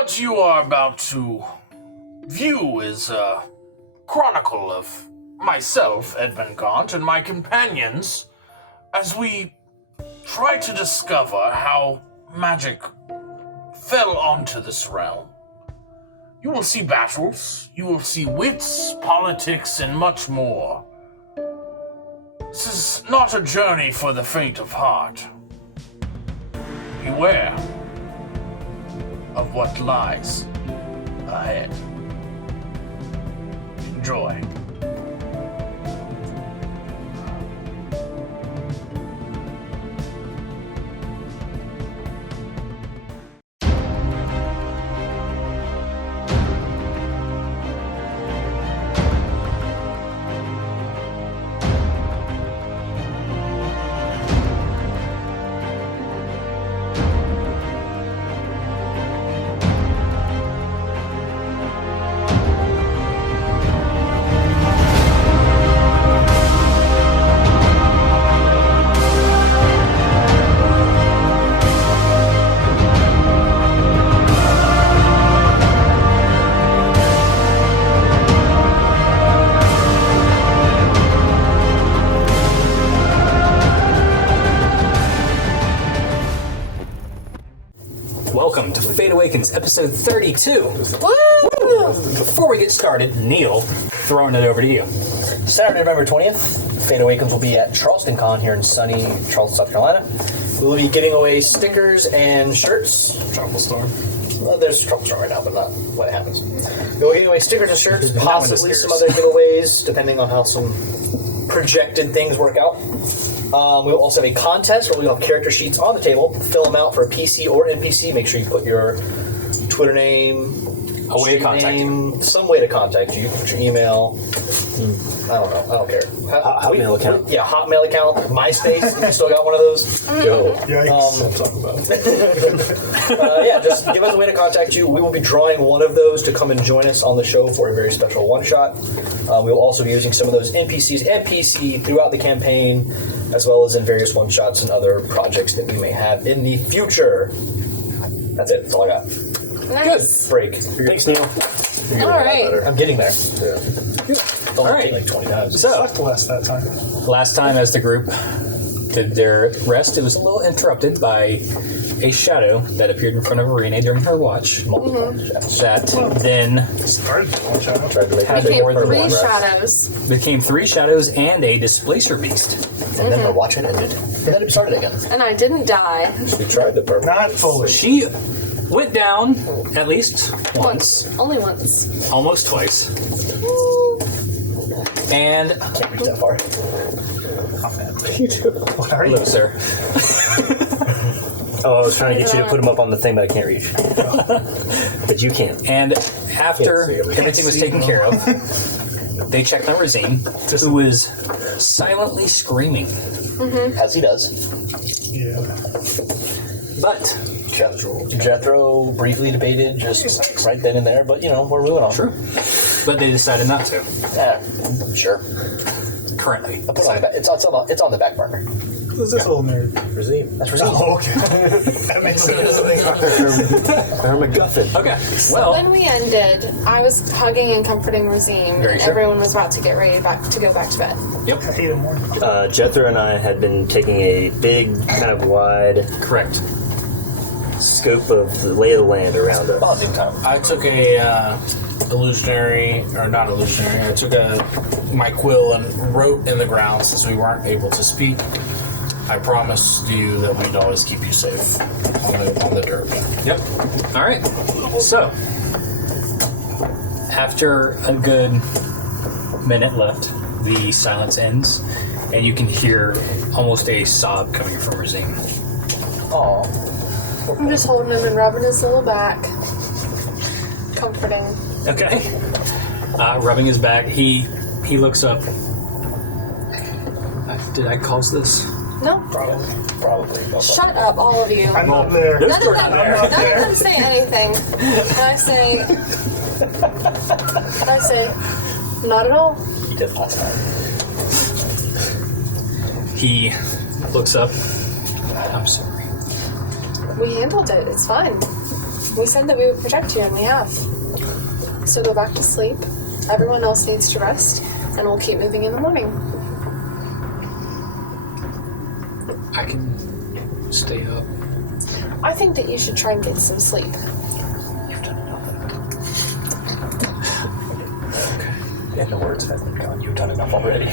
What you are about to view is a chronicle of myself, Edmund Gaunt, and my companions as we try to discover how magic fell onto this realm. You will see battles, you will see wits, politics, and much more. This is not a journey for the faint of heart. Beware of what lies ahead. Enjoy. Welcome to Fate Awakens, episode 32. Woo! Before we get started, Neil, throwing it over to you. Saturday, November 20th, Fate Awakens will be at Charleston Con here in sunny Charleston, South Carolina. We will be giving away stickers and shirts. Tropical storm. Well, there's a tropical storm right now, but not when it happens. We'll give away stickers and shirts, possibly some other giveaways, depending on how some projected things work out. We'll also have a contest where we'll have character sheets on the table. Fill them out for a PC or NPC. Make sure you put your Twitter name, A way to contact you. some way to contact you. Put your email. I don't know. I don't care. Hotmail account. Yeah, Hotmail account. MySpace. You still got one of those? Go. Yikes. I'm talking about. Yeah, just give us a way to contact you. We will be drawing one of those to come and join us on the show for a very special one-shot. We will also be using some of those NPCs and PC throughout the campaign, as well as in various one-shots and other projects that we may have in the future. That's it. That's all I got. Nice. Break. Thanks, Neil. All right. I'm getting there. All Only right. like 20 times. So, Sucked less that time. last time as the group did their rest, it was a little interrupted by a shadow that appeared in front of Arena during her watch. That then Started to watch out. had Became more than three one. shadows. Became three shadows and a displacer beast. And then her watch had ended. They had to start it again. And I didn't die. We tried to burn. Not fully. She went down at least once, Only once. almost twice, and Can't reach that far. What are you? hello, sir. Oh, I was trying to get you to put them up on the thing, but I can't reach. But you can. And after everything was taken care of, they checked on Rezim, who was silently screaming. As he does. Yeah. But Jethro briefly debated just right then and there, but we're moving on. true. But they decided not to. Yeah, sure. Currently, Put it on the back. It's on the back burner. Who's this little nerd? Rezim. That's Rezim. Oh, okay. That makes sense. Or MacGuffin. okay. So Well, when we ended, I was hugging and comforting Rezim, Very and true. everyone was about to get ready to go back to bed. yep, I hate him more. Jethro and I had been taking a big, kind of wide correct. scope of the lay of the land around us. Bonding time. I took a illusionary, or not illusionary, I took my quill and wrote in the ground since we weren't able to speak. I promised you that we'd always keep you safe on the dirt. Yep. All right. So, after a good minute left, the silence ends, and you can hear almost a sob coming from Rezim. Aw. I'm just holding him and rubbing his little back. Comforting. Okay. Rubbing his back, he looks up. Did I cause this? No. Probably. Shut up, all of you. I'm not there. Those None two of are not them, there. none of them say anything. And I say, not at all. He did last time. He looks up. I'm sorry. We handled it. It's fine. We said that we would protect you, and we have. So go back to sleep. Everyone else needs to rest, and we'll keep moving in the morning. I can stay up. I think that you should try and get some sleep. Yeah, no words have been gone. You've done enough already.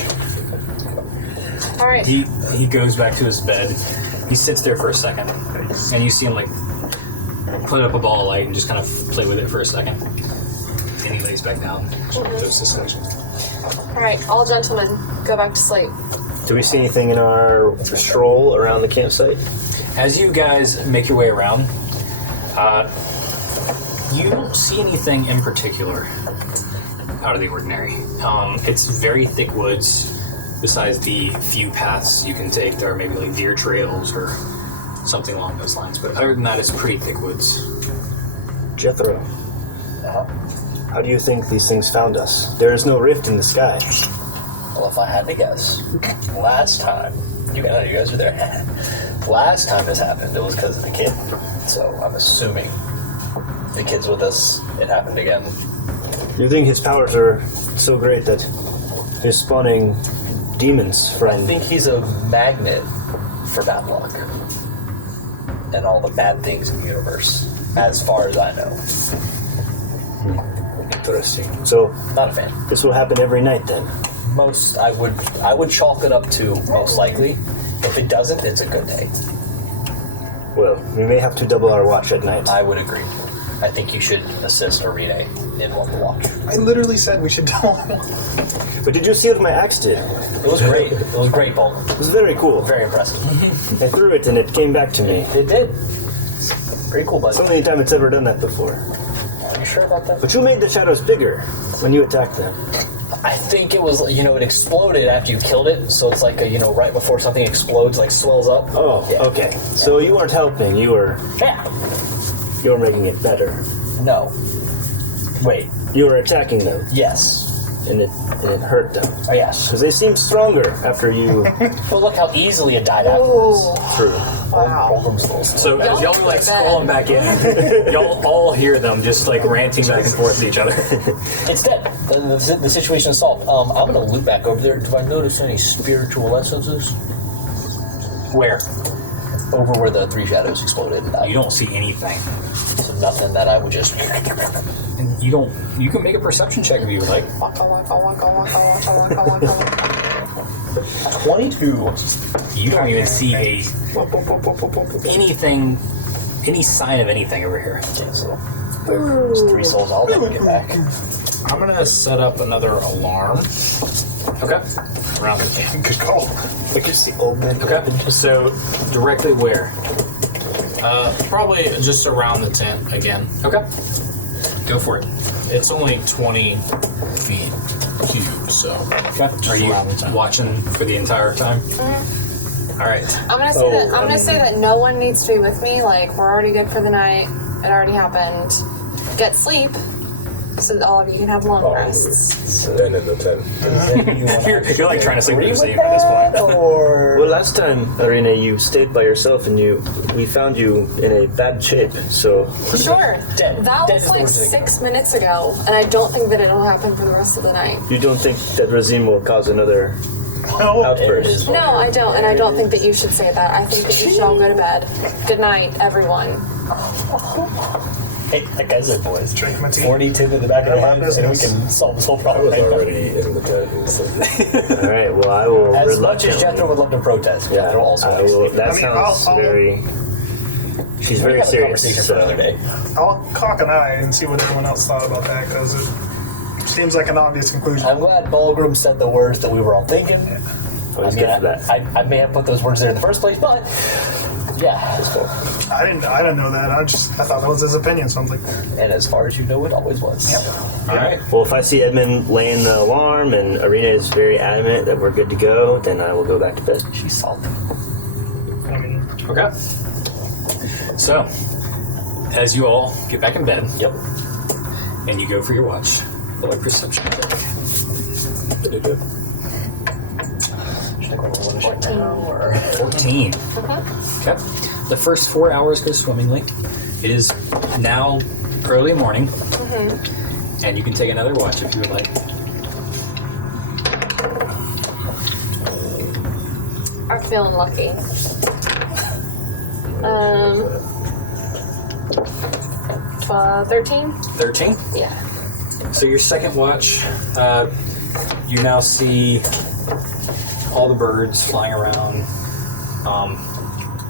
All right. He goes back to his bed. He sits there for a second, and you see him like put up a ball of light and just kind of play with it for a second. And he lays back down. Goes to sleep. All right, all gentlemen, go back to sleep. Do we see anything in our stroll around the campsite? As you guys make your way around, you don't see anything in particular out of the ordinary. It's very thick woods. Besides the few paths you can take, there are maybe like deer trails or something along those lines. But other than that, it's pretty thick woods. Jethro, how do you think these things found us? There is no rift in the sky. Well, if I had to guess, last time, you guys were there. Last time this happened, it was because of the kid. So I'm assuming the kid's with us. It happened again. You think his powers are so great that he's spawning demons from... I think he's a magnet for bad luck and all the bad things in the universe, as far as I know. Interesting. So, Not a fan. this will happen every night then? I would chalk it up to most likely. If it doesn't, it's a good day. Well, we may have to double our watch at night. I would agree. I think you should assist Arena in one the watch. I literally said we should do one. But did you see what my axe did? It was great. It was great, Bolton. It was very cool. Very impressive. I threw it and it came back to me. It did. Pretty cool, It's bud. the only time it's ever done that before. Are you sure about that? But you made the shadows bigger when you attacked them. I think it was, it exploded after you killed it, so it's like, right before something explodes, like swells up. Oh, Yeah. okay. So you weren't helping, you were making it better. No. Wait. You were attacking them, Yes. and it hurt them. Oh, yes. Because they seemed stronger after you But look how easily it died afterwards. threw. Wow. So as y'all like scrolling back in, y'all all hear them just like ranting back and forth at each other. It's dead. The situation is solved. I'm going to loop back over there. Do I notice any spiritual essences? Where? Over where the three shadows exploded. You don't see anything. So nothing that I would just... And you don't. You can make a perception check if you would like. Waka, waka, waka, waka, waka, waka, waka, waka. 22. You don't even see anything, any sign of anything over here. Okay, so there's 3 souls I'll never get back. I'm gonna set up another alarm Okay. around the camp. Good call. I can see old men. Okay. So directly where? Probably just around the tent again. Okay. Go for it. It's only 20 feet cubed, so Okay. just Are you around the tent. watching for the entire time? All right. I'm gonna say that no one needs to be with me. Like, we're already good for the night. It already happened. Get sleep, so that all of you can have long rests. And in the tent. You're like trying to sleep with Rezim at this point. Or... Well, last time, Arena, you stayed by yourself and we found you in a bad shape, so... Sure. Dead. That Dead was is like the word to 6 minutes ago, and I don't think that it'll happen for the rest of the night. You don't think that Rezim will cause another outburst? No, I don't, and I don't think that you should say that. I think that you should all go to bed. Good night, everyone. Hey, like I said, boys, Drink my tea. 42 in the back of the None of my head, and we business. can solve this whole I problem was right now. already in the tent. And so Alright, well, I will As much as reluctantly- Jethro would love to protest, Yeah, Jethro also I likes will, to that I mean, sounds I'll- very... She's very have a serious. conversation for another day. I'll cock an eye and see what everyone else thought about that, because it seems like an obvious conclusion. I'm glad Bulgrim said the words that we were all thinking. Always good for that. I may have put those words there in the first place, but yeah. I didn't know that. I thought that was his opinion, so I'm like, And as far as you know, it always was. All right. Well, if I see Edmund laying the alarm and Arena is very adamant that we're good to go, then I will go back to bed. She's solid. I mean, Okay. So, as you all get back in bed, Yep. and you go for your watch, roll a perception check. pretty good. Should I go over 14 now, or 14. Okay. The first 4 hours go swimmingly. It is now early morning, and you can take another watch if you would like. I'm feeling lucky. 13? 13? Yeah. So your second watch, you now see all the birds flying around.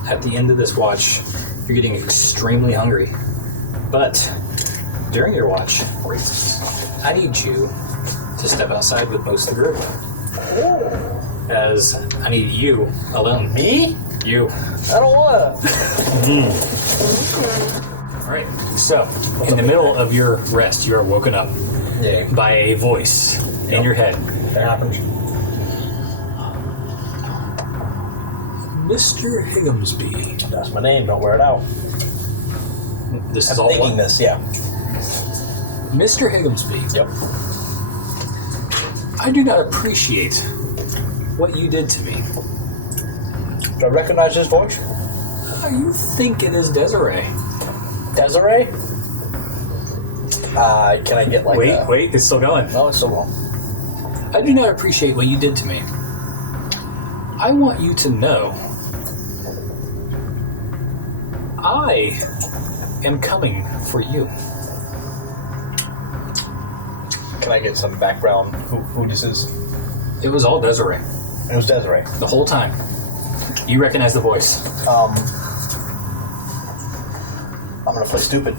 At the end of this watch, you're getting extremely hungry. But during your watch, I need you to step outside with most of the group. As I need you alone. Me? You. I don't wanna. Alright, so in the middle of your rest, you are woken up Yeah. by a voice in your head. That happens. Mr. Higginsby. That's my name. Don't wear it out. This is I'm all thinking one. this. Yeah. Mr. Higginsby. Yep. I do not appreciate what you did to me. Do I recognize this voice? You think it is Desiree? Desiree? Can I get like Wait, it's still going. No, it's still wrong. I do not appreciate what you did to me. I want you to know I am coming for you. Can I get some background who this is? It was all Desiree. It was Desiree. The whole time. You recognize the voice. I'm gonna play stupid.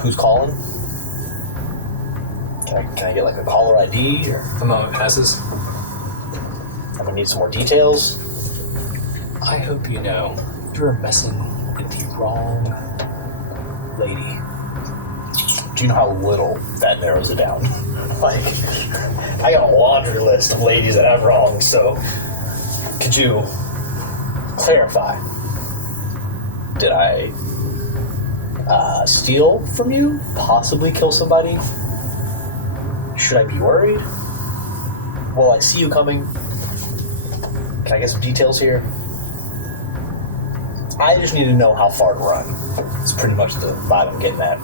Who's calling? Can I get like a caller ID or The moment passes. I'm gonna need some more details? I hope you know you're messing with the wrong lady. Do you know how little that narrows it down? Like, I got a laundry list of ladies that I'm wrong, so could you clarify? Did I steal from you? Possibly kill somebody? Should I be worried? Will I see you coming? Can I get some details here? I just need to know how far to run. It's pretty much the vibe I'm getting at.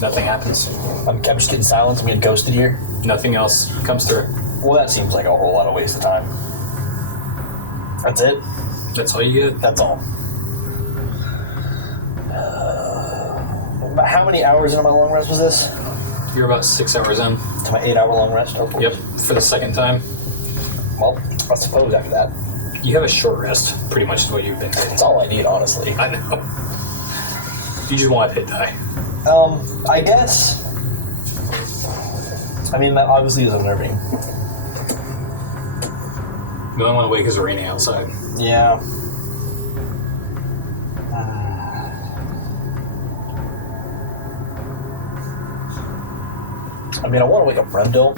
Nothing happens. I'm just getting silence. I'm getting ghosted here. Nothing else comes through. Well, that seems like a whole lot of waste of time. That's it? That's all you get. That's all. About how many hours into my long rest was this? You're about 6 hours in. To my 8 hour long rest? Okay. Yep, for the second time. Well, I suppose after that. You have a short rest, pretty much is what you've been doing. That's all I need, honestly. I know. You just want to hit die. I guess. I mean, that obviously is unnerving. The only one awake is raining outside. Yeah. I mean, I want to wake up Brendel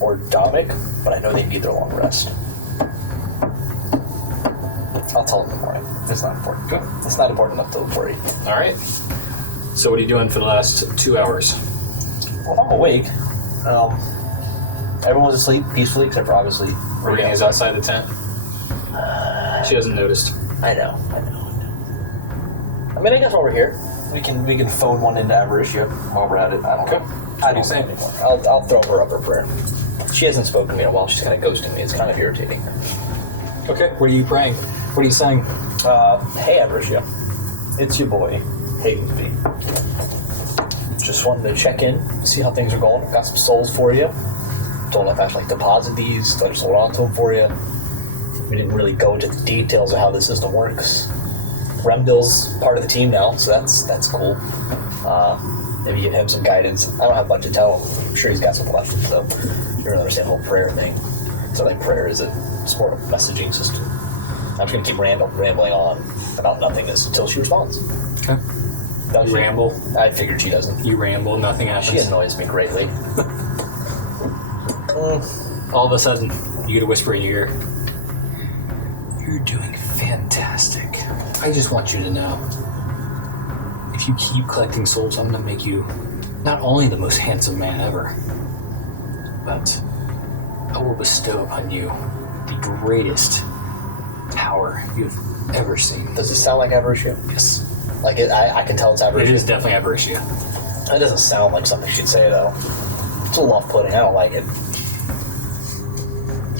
or Dominic, but I know they need their long rest. I'll tell them in the morning. It's not important. Good. It's not important enough to worry. All right. So what are you doing for the last 2 hours? Well, I'm awake. Everyone's asleep peacefully, except for obviously Reading is outside the tent. She hasn't noticed. I know. I mean, I guess while we're here, we can phone one into Avaricia while we're at it. I don't know. I don't know anymore. I'll throw her up her prayer. She hasn't spoken to me in a while. She's kind of ghosting me. It's kind of irritating. Okay. What are you praying? What are you saying? Hey, Avaricia. It's your boy, Higginsby. Just wanted to check in, see how things are going. I've got some souls for you. Don't know if I should deposit these. So I just hold on to them for you. We didn't really go into the details of how the system works. Remdil's part of the team now, so that's cool. Maybe give him some guidance. I don't have much to tell him. I'm sure he's got some questions, though. You don't understand the whole prayer thing. So prayer is it's more of a messaging system. I'm just going to keep rambling on about nothingness until she responds. Okay. Does You she? ramble. I figured she doesn't. You ramble. Nothing happens. She annoys me greatly. All of a sudden, you get a whisper in your ear. You're doing fantastic. I just want you to know, if you keep collecting souls, I'm going to make you not only the most handsome man ever, but I will bestow upon you the greatest power you've ever seen. Does this sound like Avaricia? Yes. Like, I can tell it's It avaricious. is definitely avaricious. That doesn't sound like something she'd say, though. It's a little off-putting. I don't like it.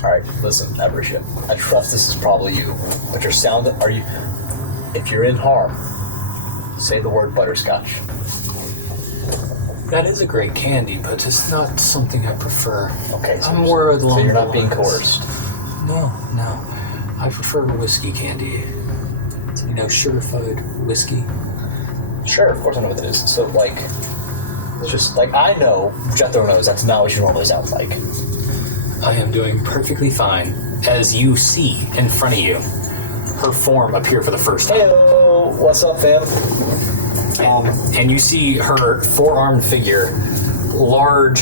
Alright, listen, avaricious. I trust this is probably you. But your sound... Are you... If you're in harm, say the word butterscotch. That is a great candy, but it's not something I prefer. Okay, so, I'm more along so you're the not being lines. coerced. No. I prefer whiskey candy. You know, sugar-filled whiskey. Sure, of course I know what it is. So, like... It's just, like, I know, Jethro knows that's not what you normally sound like. I am doing perfectly fine. As you see in front of you, her form appear for the first time. Heyo, what's up, fam? And you see her four-armed figure, large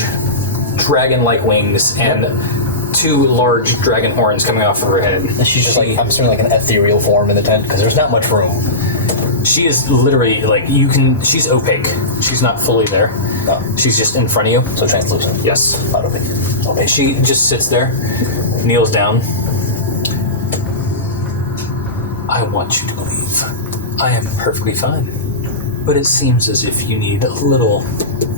dragon-like wings, and two large dragon horns coming off of her head. And she's just like, I'm assuming like an ethereal form in the tent, because there's not much room. She is literally, like, she's opaque. She's not fully there. No. She's just in front of you. So translucent. Yes. Not opaque. Okay. She just sits there, kneels down. I want you to believe I am perfectly fine. But it seems as if you need a little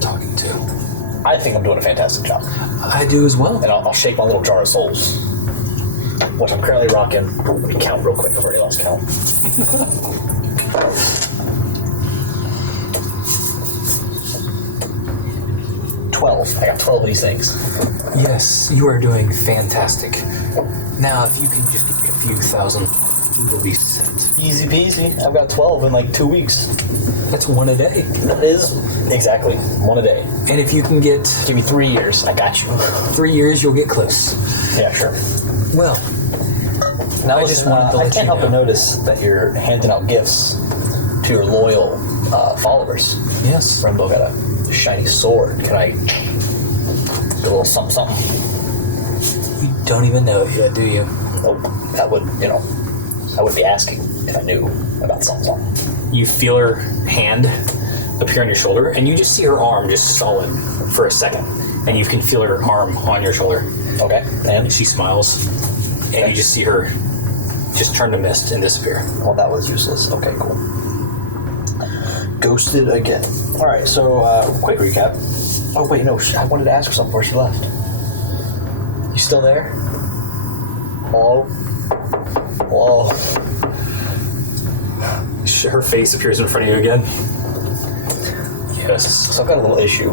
talking to. I think I'm doing a fantastic job. I do as well. And I'll shake my little jar of souls, which I'm currently rocking. Let me count real quick. I've already lost count. 12. I got 12 of these things. Yes, you are doing fantastic. Now, if you can just give me a few thousand, we will be set. Easy peasy. I've got 12 in like 2 weeks. That's one a day. That is exactly one a day. And if you can get Give me 3 years. I got you. 3 years, you'll get close. Yeah, sure. Well, Now, I just wanted to let I can't you help but know. notice that you're handing out gifts to your loyal followers. yes. Rembo got a shiny sword. Can I do a little something, something? You don't even know it yet, do you? Nope. That would, I would be asking if I knew about something, something. You feel her hand appear on your shoulder, and you just see her arm just solid for a second. And you can feel her arm on your shoulder. Okay, and? She smiles, and you just see her just turn to mist and disappear. Well, that was useless. Okay, cool. Ghosted again. Alright, so, quick recap. Oh, wait, no, I wanted to ask her something before she left. You still there? Hello? Hello? Her face appears in front of you again. Yes. So I've got a little issue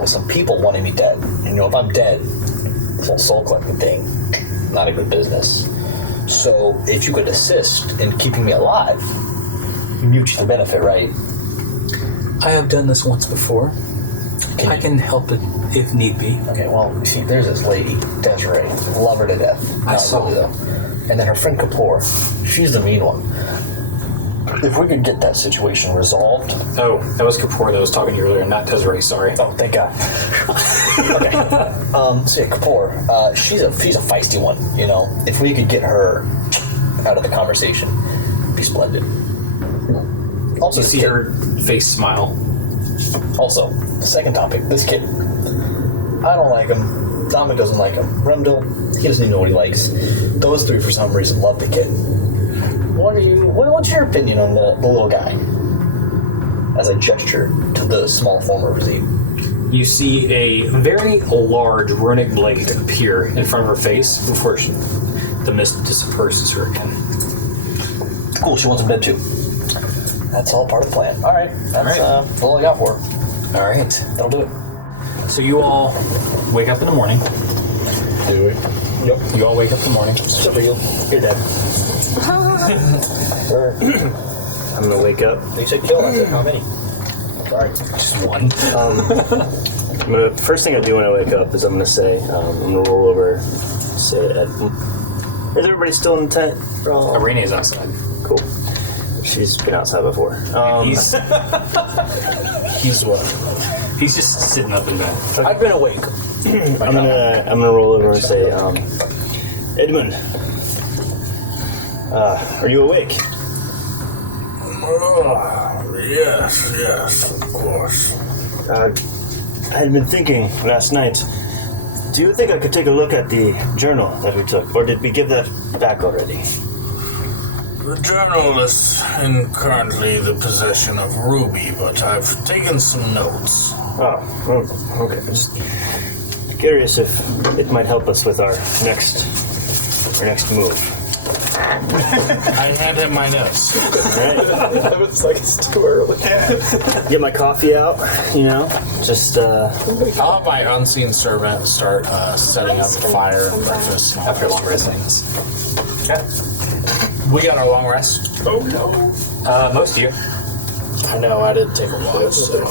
with some people wanting me dead. And, if I'm dead, this whole soul collecting thing, not a good business. So if you could assist in keeping me alive, mutual benefit, right? I have done this once before. I can help it if need be. Okay, well, you see, there's this lady, Desiree. Love her to death. I Not saw really, her. though. And then her friend Keapor. She's the mean one. If we could get that situation resolved... Oh, that was Keapor that was talking to you earlier, not Desiree, sorry. Oh, thank God. Okay. So yeah, Keapor, she's a feisty one, If we could get her out of the conversation, it'd be splendid. Also, You this see kid- her face smile. Also, the second topic, this kid. I don't like him. Dominic doesn't like him. Remdil, he doesn't even know what he likes. Those three, for some reason, love the kid. What's your opinion on the little guy? As I gesture to the small form of Rezim. You see a very large runic blade appear in front of her face before the mist disperses her again. Cool, she wants him dead too. That's all part of the plan. Alright, that's all I got for her. All right. That'll do it. So you all wake up in the morning. Do we? Yep. You all wake up in the morning. Except for you. You're dead. I'm gonna wake up. You said kill, I said how many? Sorry. Just one. First thing I do when I wake up is I'm gonna say, I'm gonna roll over, say, is everybody still in the tent? Arena's outside. Cool. She's been outside before. He's He's what? he's just sitting up in bed. I've been awake. I'm gonna roll over and say, Edmund, are you awake? Yes, of course. I had been thinking last night. Do you think I could take a look at the journal that we took, or did we give that back already? The journal is in currently the possession of Ruby, but I've taken some notes. Oh, okay. Just curious if it might help us with our next move. I hand him my notes. All right. I was like, it's too early. Get my coffee out. Just I'll have my unseen servant start setting up the fire and breakfast after long resting. Okay. We got our long rest. Oh no. Most of you. I know, I did take a while, so.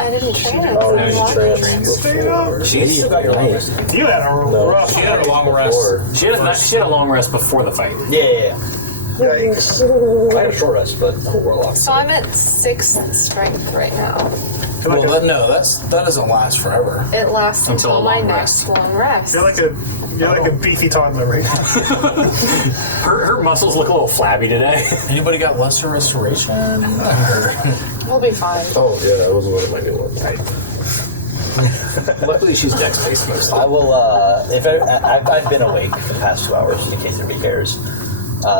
I didn't train it. Oh, so you what? Stayed up. She still got your long rest. You had a rough. She had a long rest. She had a long rest before the fight. Yeah. Yikes. I had a short rest, but we're a lot. So I'm at 6th strength right now. Well, that doesn't last forever. It lasts Until until a my long next long rest. You're like a beefy toddler right now. Her muscles look a little flabby today. Anybody got lesser restoration? We'll be fine. Oh yeah, that was one of my new ones. Luckily, she's dex-based mostly. I will, I've been awake for the past 2 hours, in case anybody cares.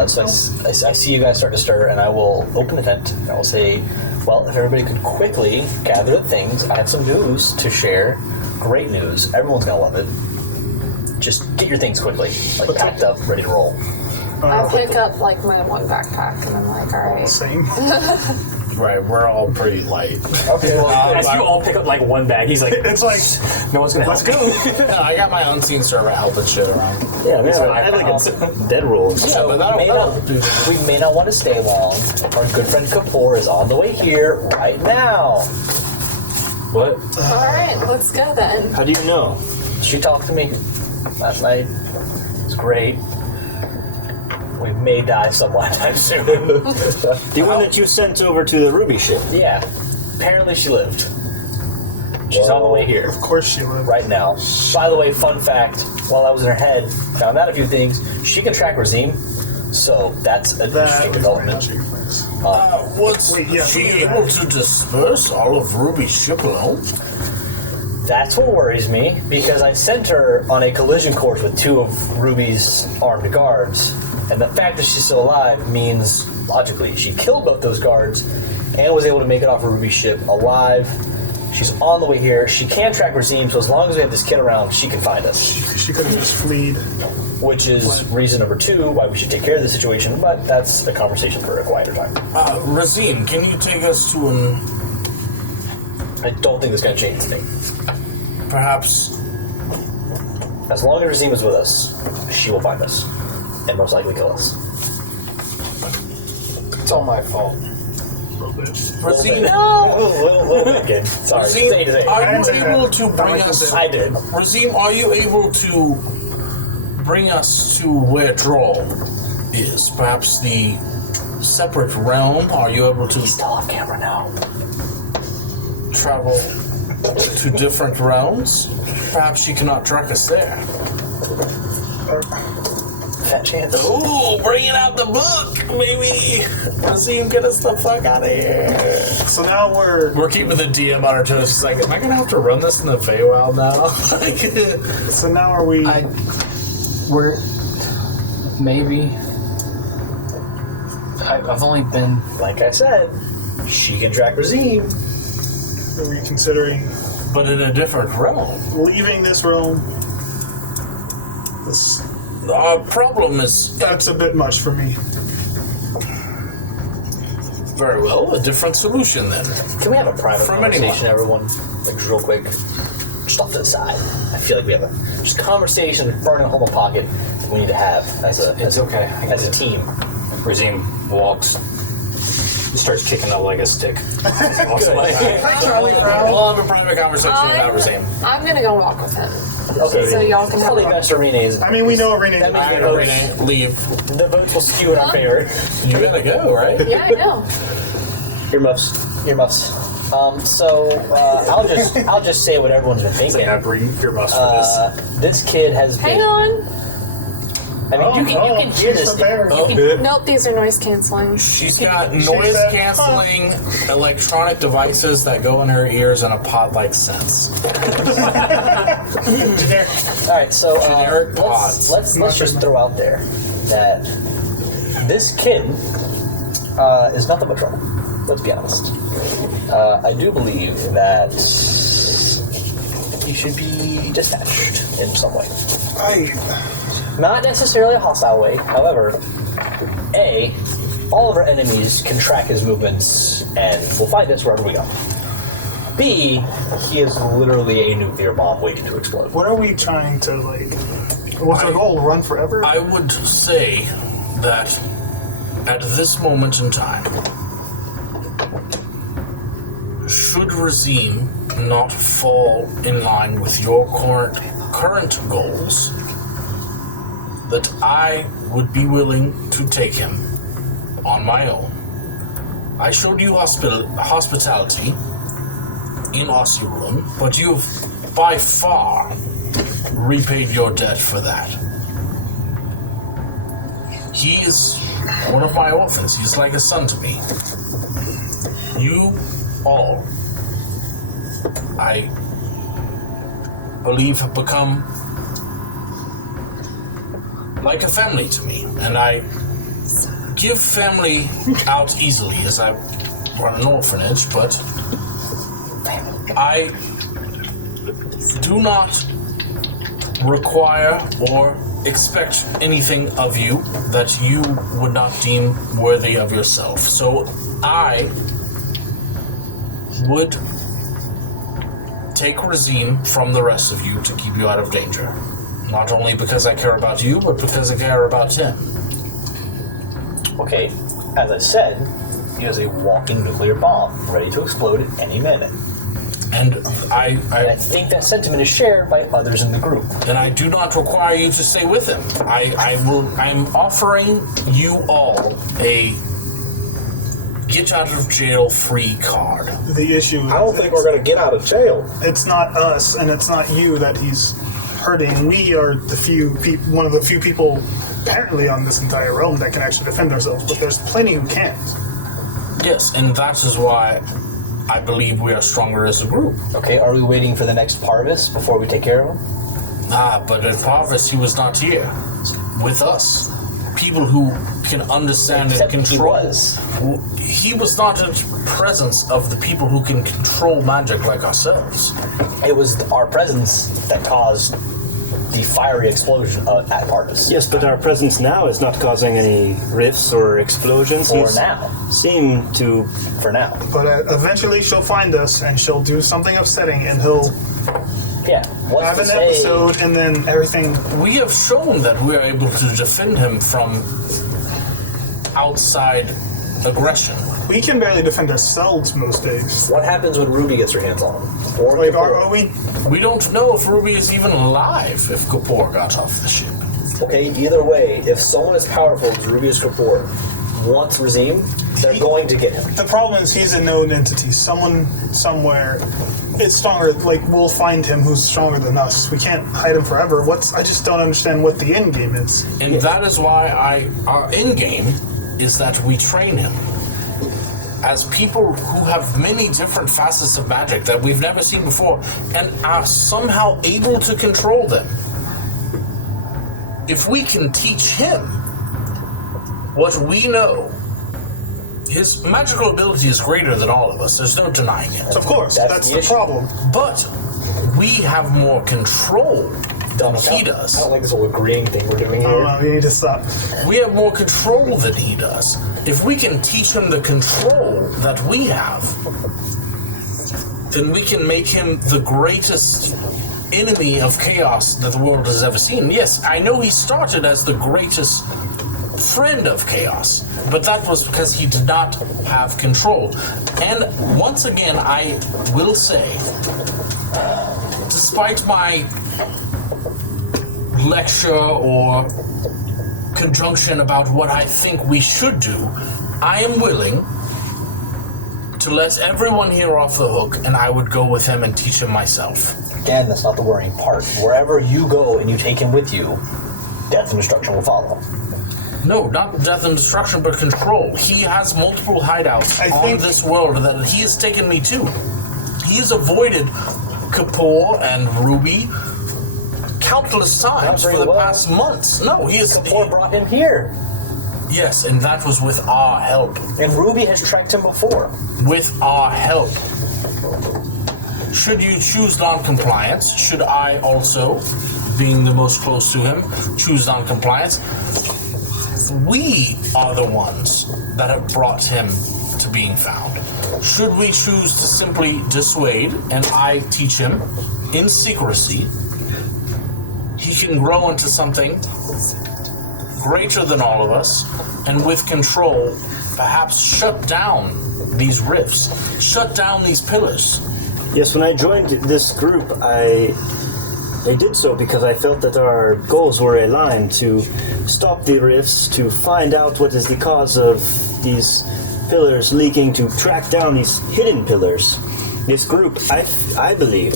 So I see you guys start to stir, and I will open the tent, and I will say, well, if everybody could quickly gather the things, I have some news to share. Great news. Everyone's going to love it. Just get your things quickly, like packed up, ready to roll. I pick up like my one backpack and I'm like, alright. Same. Right, we're all pretty light. Okay, well, As you all pick up like one bag, he's like, It's like, no one's gonna let's help me. go. I got my unseen servant helping shit around. yeah, man. I have like a dead roll. so but that'll do. we may not want to stay long. Our good friend Keapor is on the way here right now. What? Alright, let's go then. How do you know? She talked to me last night. It's great. We may die sometime soon. The one that you sent over to the Ruby ship. Yeah. Apparently she lived. She's on the way here Of course she would. right now. By the way, fun fact, while I was in her head, found out a few things. She can track Rezim, so that's an interesting development. Was Wait, yeah, she we knew able that. to disperse all of Ruby's ship alone? That's what worries me, because I sent her on a collision course with 2 of Ruby's armed guards, and the fact that she's still alive means, logically, she killed both those guards and was able to make it off of Ruby's ship alive. She's on the way here. She can track Rezim, so as long as we have this kid around, she can find us. She could have just fleed. Which is reason number 2 why we should take care of the situation, but that's a conversation for a quieter time. Rezim, can you take us to an I don't think it's going to change anything. perhaps? As long as Rezim is with us, she will find us. And most likely kill us. It's all my fault. Rezim, Little bit again. Sorry. Rezim, Say it. are you able to bring us? I did. Rezim, are you able to bring us to where Droll is? Perhaps the separate realm? Are you able to Still off camera now. travel to different realms? Perhaps she cannot track us there. Fat chance. Ooh, bringing out the book, baby! Rezim, get us the fuck out of here. So now we're We're keeping the DM on our toes. She's like, am I gonna have to run this in the Feywild now? so now are we We're maybe. I've only been. Like I said, she can track Rezim. are we considering But in a different realm. leaving this realm? This, Our problem is that's a bit much for me. very well a different solution then. Can we have a private From conversation, anyone. everyone? Like, just real quick. Just off to the side. I feel like we have a just conversation burning a hole in the pocket that we need to have as It's okay. as a team. Rezim walks. Starts kicking up like a stick. Walks away. We'll have a private conversation about Rezim. I'm gonna go walk with him. Okay. So y'all can have Probably a best Renee is. I mean, we know Renee. That means I the know, votes, Renee, leave. the votes will skew in our favor. You gotta go, right? Yeah, I know. Earmuffs. Earmuffs. I'll just say what everyone's been thinking. I bring your muscle for this. This kid has Hang been. on. I mean, you can hear she's this. prepared. Nope, these are noise canceling. She's got noise canceling electronic devices that go in her ears and a pod-like sense. All right, so Generic pods. let's just throw out there that This kid is nothing but trouble. Let's be honest. I do believe that he should be dispatched in some way. Not necessarily a hostile way. However, A, all of our enemies can track his movements and will find us wherever we go. B, he is literally a nuclear bomb waiting to explode. What are we trying to, what's our goal? Run forever? I would say that at this moment in time, should Rezim not fall in line with your current goals, that I would be willing to take him on my own. I showed you hospitality in Ossirun, but you've by far repaid your debt for that. He is one of my orphans. He's like a son to me. You all, I believe, have become like a family to me, and I give family out easily as I run an orphanage, but I do not require or expect anything of you that you would not deem worthy of yourself. So I would take Rezim from the rest of you to keep you out of danger. Not only because I care about you, but because I care about him. Okay, as I said, he is a walking nuclear bomb, ready to explode at any minute. And I think that sentiment is shared by others in the group. And I do not require you to stay with him. I'm offering you all a get out of jail free card. The issue is I don't think we're going to get out of jail. it's not us and it's not you that he's hurting. We are one of the few people apparently on this entire realm that can actually defend ourselves, but there's plenty who can't. Yes, and that is why I believe we are stronger as a group. Okay, are we waiting for the next Parvis before we take care of him? But at Parvis he was not here with us. People who can understand Except and control. He was not in presence of the people who can control magic like ourselves. It was our presence that caused the fiery explosion at Parvis. Yes, but our presence now is not causing any rifts or explosions. For now. Seem to... For now. But eventually she'll find us and she'll do something upsetting and he'll have an episode and then everything. We have shown that we are able to defend him from outside aggression. We can barely defend ourselves most days. What happens when Ruby gets her hands on him? Or Like, Keapor? are we? We don't know if Ruby is even alive if Keapor got off the ship. Okay, either way, if someone as powerful as Ruby or Keapor wants Rezim, they're going to get him. The problem is he's a known entity. Someone somewhere is stronger. Like, we'll find him who's stronger than us. We can't hide him forever. I just don't understand what the end game is. And that is why our end game is that we train him. As people who have many different facets of magic that we've never seen before and are somehow able to control them. If we can teach him what we know, his magical ability is greater than all of us. There's no denying it. Of course, that's the problem. But we have more control than he does. I don't like this whole agreeing thing we're doing I here. don't know, we need to stop. We have more control than he does. If we can teach him the control that we have, then we can make him the greatest enemy of chaos that the world has ever seen. Yes, I know he started as the greatest friend of chaos, but that was because he did not have control. And once again, I will say, despite my lecture or conjunction about what I think we should do, I am willing to let everyone here off the hook, and I would go with him and teach him myself. Again, that's not the worrying part. Wherever you go and you take him with you, death and destruction will follow. No, not death and destruction, but control. He has multiple hideouts on this world that he has taken me to. He has avoided Keapor and Ruby countless times for the past months. No, he has. Keapor brought him here. Yes, and that was with our help. And Ruby has tracked him before. With our help. Should you choose non-compliance, should I also, being the most close to him, choose non-compliance, we are the ones that have brought him to being found. Should we choose to simply dissuade and I teach him in secrecy, he can grow into something greater than all of us, and with control, perhaps shut down these rifts, shut down these pillars. Yes, when I joined this group, I did so because I felt that our goals were aligned to stop the rifts, to find out what is the cause of these pillars leaking, to track down these hidden pillars. This group, I believe,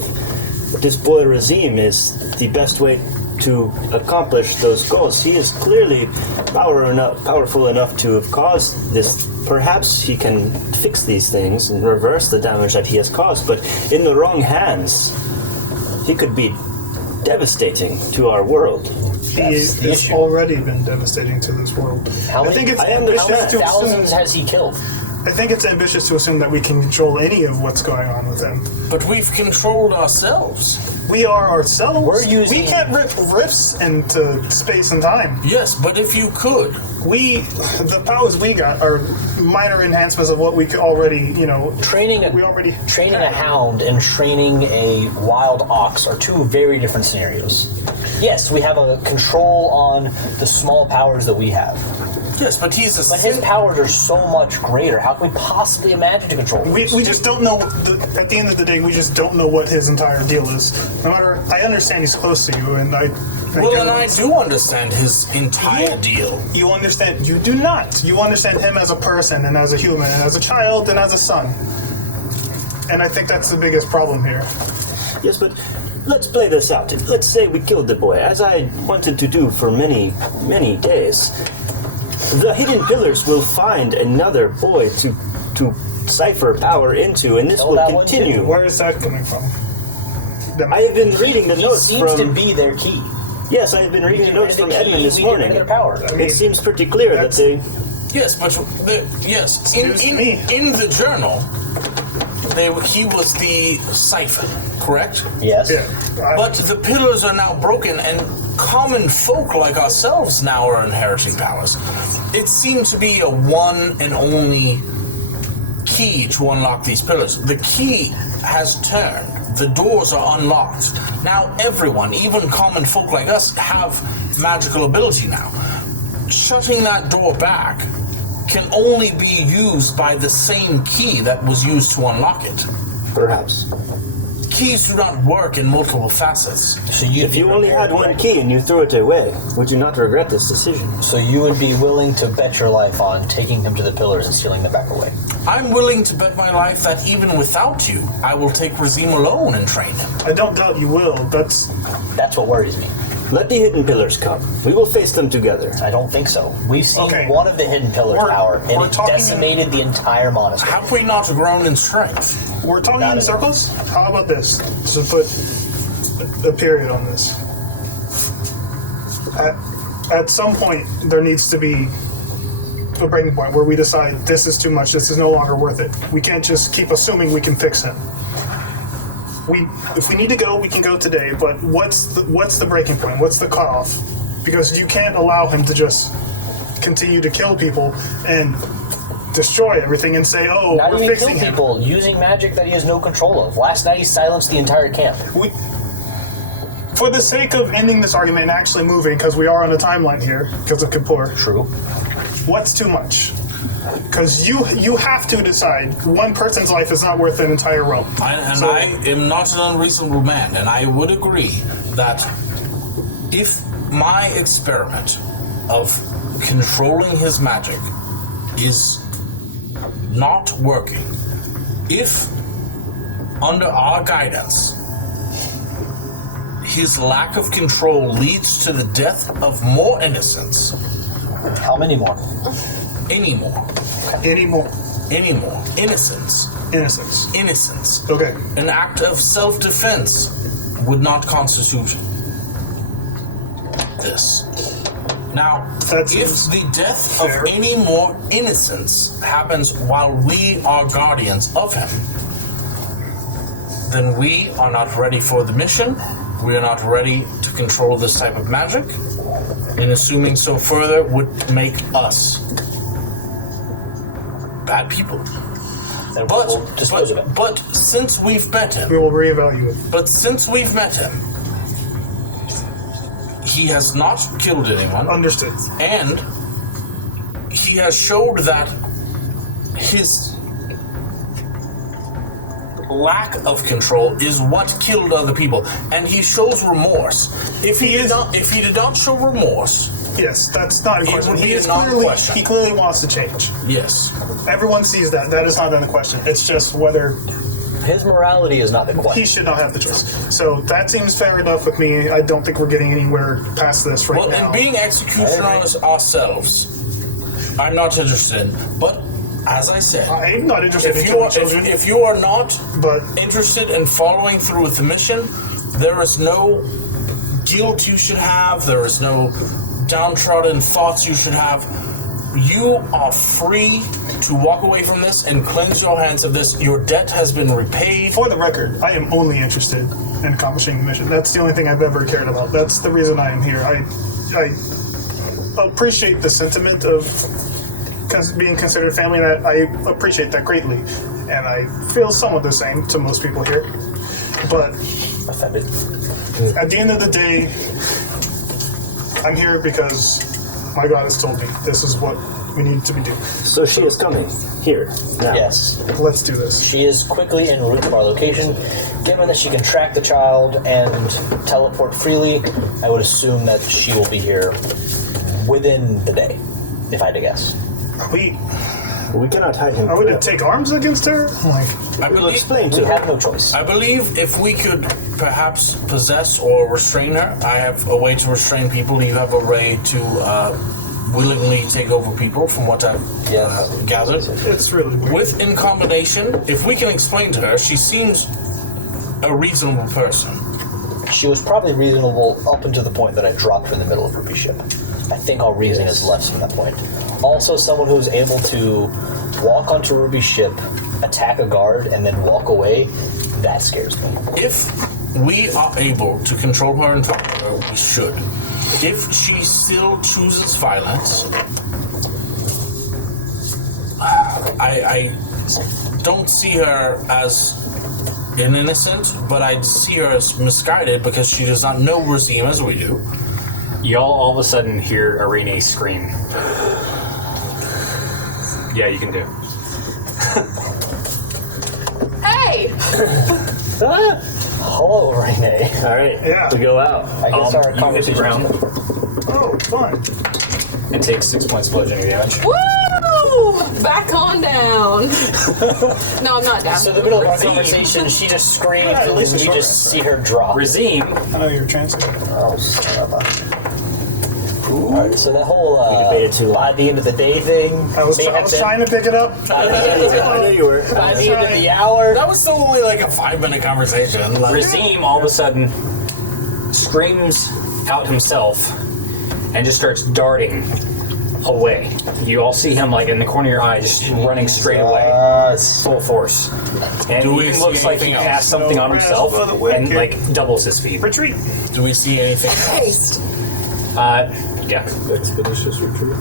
this boy Rezim is the best way to accomplish those goals. He is clearly powerful enough to have caused this. Perhaps he can fix these things and reverse the damage that he has caused, but in the wrong hands, he could be devastating to our world. He has already been devastating to this world. I think it's ambitious to thousands assume. has he killed? I think it's ambitious to assume that we can control any of what's going on with him. But we've controlled ourselves. We are ourselves. We can't rip rifts into space and time. Yes, but if you could. The powers we got are minor enhancements of what we could already, Training a hound and training a wild ox are two very different scenarios. Yes, we have a control on the small powers that we have. Yes, but he's a... But his powers are so much greater. How can we possibly imagine to control them? We just don't know. At the end of the day, we just don't know what his entire deal is. No matter, I understand he's close to you, and I. Well, and I do understand his entire deal. You understand? You do not. You understand him as a person, and as a human, and as a child, and as a son. And I think that's the biggest problem here. Yes, but let's play this out. Let's say we killed the boy, as I wanted to do for many, many days. The hidden pillars will find another boy to cipher power into, and this will continue. Where is that coming from? I have been reading the notes seems from... to be their key. Yes, I have been reading the notes from Edmund this morning. Their power. It seems pretty clear that they... Yes, but in the journal, he was the siphon, correct? Yes. Yeah. But the pillars are now broken, and common folk like ourselves now are inheriting powers. It seems to be a one and only key to unlock these pillars. The key has turned. The doors are unlocked. Now everyone, even common folk like us, have magical ability now. Shutting that door back can only be used by the same key that was used to unlock it. Perhaps. Keys do not work in multiple facets. So if you only had one key and you threw it away, would you not regret this decision? So you would be willing to bet your life on taking him to the pillars and stealing them back away? I'm willing to bet my life that even without you, I will take Rezim alone and train him. I don't doubt you will. That's what worries me. Let the hidden pillars come. We will face them together. I don't think so. We've seen one of the hidden pillars' power, and it decimated the the monastery. Have we not grown in strength? We're talking in circles? How about this? To put a period on this. At some point, there needs to be a breaking point where we decide this is too much, this is no longer worth it. We can't just keep assuming we can fix him. If we need to go, we can go today, but what's the breaking point? What's the cutoff? Because you can't allow him to just continue to kill people and destroy everything and say, oh, not we're even fixing kill people, using magic that he has no control of. Last night he silenced the entire camp. For the sake of ending this argument and actually moving, because we are on a timeline here, because of Keapor. True. What's too much? Because you have to decide one person's life is not worth an entire realm. I am not an unreasonable man, and I would agree that if my experiment of controlling his magic is not working, if under our guidance his lack of control leads to the death of more innocents. How many more? Any more. Innocence. Innocence. Okay. An act of self-defense would not constitute this. Now, That if seems the death fair. of any more innocents happens while we are guardians of him, then we are not ready for the mission. We are not ready to control this type of magic. And assuming so further would make us bad people. And we'll dispose of it. But since we've met him, We will reevaluate. But since we've met him, he has not killed anyone, Understood. and he has showed that his lack of control is what killed other people, and he shows remorse. If he did not show remorse, Yes, that's not a It question. would be He a is non-question. he clearly wants to change. yes, Everyone sees that. That is not in the question. It's just whether His morality is not the he question. should not have the choice. So that seems fair enough with me. I don't think we're getting anywhere past this right well, now. in being executioners ourselves, I'm not interested in. But as I said, I'm not interested in if you killing are children, if you are not but interested in following through with the mission, there is no guilt you should have. There is no downtrodden thoughts you should have. You are free to walk away from this and cleanse your hands of this. Your debt has been repaid. for the record, I am only interested in accomplishing the mission. That's the only thing I've ever cared about. That's the reason I am here. I appreciate the sentiment of being considered family, and I appreciate that greatly. And I feel somewhat the same to most people here. But Offended. at the end of the day, I'm here because my God has told me this is what we need to be doing. So she is coming here now. Yes. Let's do this. She is quickly en route to our location. Given that she can track the child and teleport freely, I would assume that she will be here within the day, if I had to guess. We cannot hide him. are we to forever. take arms against her? Like, I We'll believe, explain We to her. have no choice. I believe if we could perhaps possess or restrain her, I have a way to restrain people. You have a way to willingly take over people, from what I've gathered. it's really weird. With in combination, if we can explain to her, she seems a reasonable person. She was probably reasonable up until the point that I dropped her in the middle of Ruby's ship. I think all reasoning is less from that point. Also, someone who's able to walk onto Ruby's ship, attack a guard, and then walk away, that scares me. If we are able to control her and talk to her, we should. If she still chooses violence, I don't see her as an innocent, but I see her as misguided because she does not know Rezim as we do. Y'all all of a sudden hear Irene scream. Yeah, you can do. Hey! Hello, Renee. All right. Yeah. We go out. I guess our You hit the conversation. ground Oh, fun. and take 6 points bludgeoning damage. Woo! Back on down. No, I'm not down. So in the middle of our Rezim. conversation, she just screamed, Yeah, at and least we a short just rest, see her drop. Rezim, I know you're translating. Oh, son of a... Alright, so that whole debated too long. by the end of the day thing I was may have been trying to pick it up. by the end of the, I know you were. by the end of the hour. That was still only like a 5-minute conversation. Like, Rezim all of a sudden screams out himself and just starts darting away. You all see him like in the corner of your eye, just running straight away, full force. And Do he we even see looks like he anything cast else? something on No himself rest for the wicked. and like doubles his speed. Retreat. do we see anything else? Haste. Yeah. Expeditious retreat.